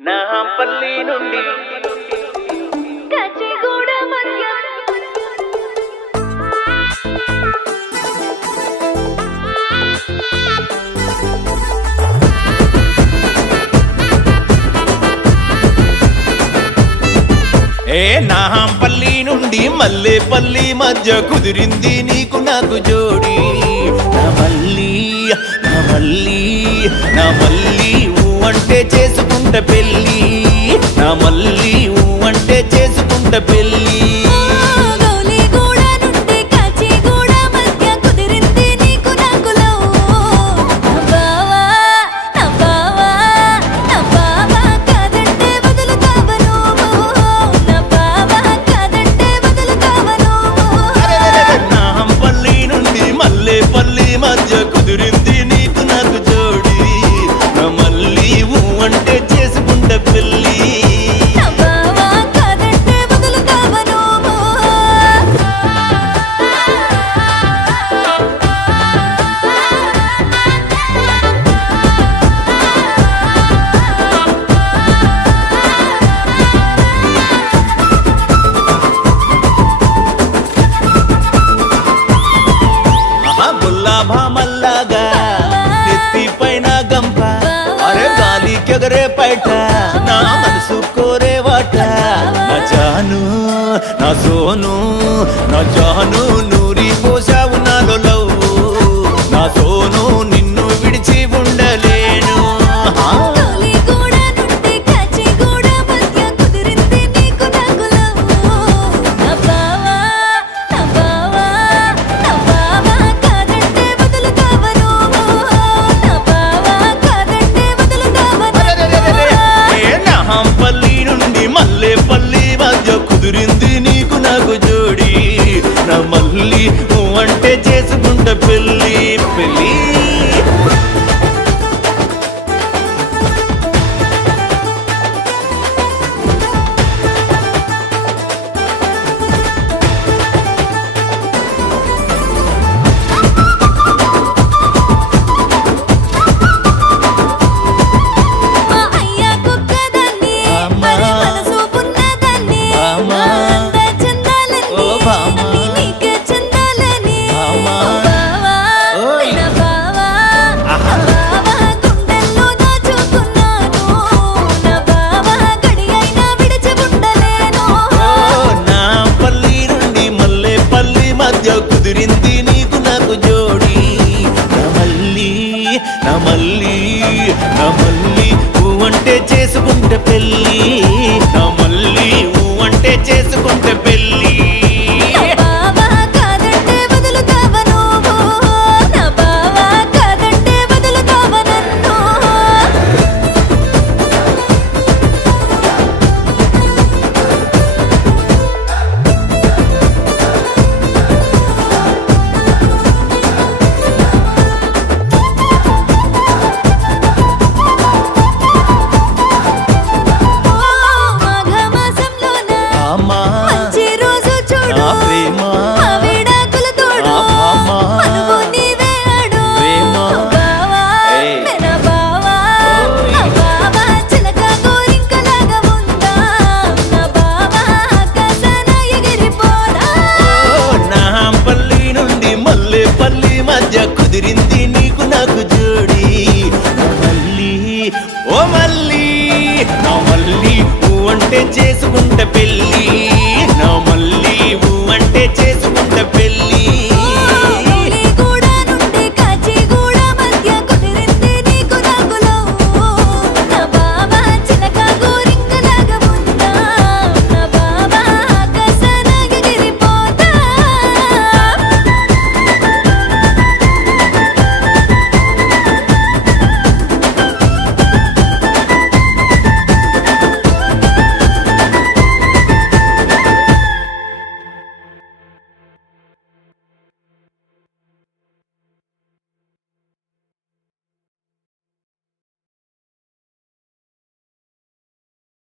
నాంపల్లి నుండి కచ్చిగూడ మధ్య నాంపల్లి నుండి మల్లేపల్లి మధ్య కుదిరింది నీకు నాకు జోడి నా మల్లి నా మల్లి నా మల్లి అంటే చేసుకుంట పెళ్ళి నా మల్లి అంటే చేసుకుంట పెళ్ళి మధ్య కుదిరింది నీకు నాకు జోడి నా మల్లి అంటే చేసుకుంట పెళ్ళి భామల్లాగా నెత్తి పైన గంప అరే గాలికెగరే పైట నా మనసు కోరే వాట నా జాను నా సోను నా జాను నూరి పోసావు నాలో లవ్వు నా సోను నిన్ను విడిచి ఉండలేను మల్లేపల్లి మధ్య కుదిరింది నీకు నాకు జోడి నా మల్లి అంటే చేసుకుంట పెళ్ళి పెళ్ళి కుదిరింది నీకు నాకు జోడి నా మల్లి నా మల్లి నా మల్లి అంటే చేసుకుంటే పెళ్ళి నా మల్లి అంటే చేసుకుంటే పెళ్ళి మధ్య కుదిరింది నీకు నాకు జోడి నా మల్లి ఓ మల్లి నా మల్లి అంటే చేసుకుంట పెళ్ళి